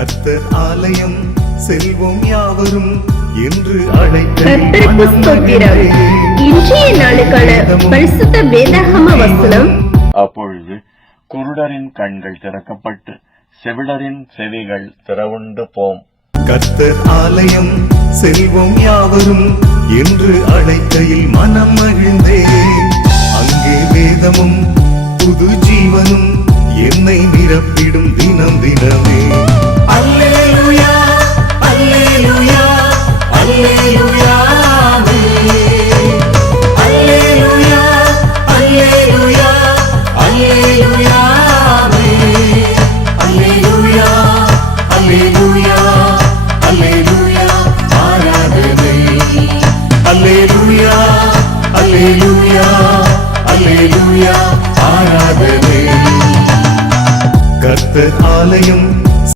கர்த்தர் ஆலயம் செல்வோம் யாவரும் என்று கர்த்தருக்கு ஸ்தோத்திரம். இன்றைய நாளுக்கான பரிசுத்த வேதாகம வசனம். அப்பொழுது குருடரின் கண்கள் திறக்கப்பட்டு செவிடரின் செவிகள் திறவுண்டு போம். கர்த்தர் ஆலயம் செல்வோம் யாவரும் என்று அழைக்கையில் மனம் மகிழ்ந்தே, அங்கே வேதமும் புது ஜீவனும் என்னை நிரப்பிடும் தினம் தினமே. அல்லேலூயா அல்லேலூயா அல்லேலூயா அல்லேலூயா அல்லேலூயா அல்லேலூயா அல்லேலூயா அல்லேலூயா அல்லேலூயா ஆராதனை. அல்லேலூயா அல்லேலூயா அல்லேலூயா ஆராதனை. கர்த்தர் ஆலயம்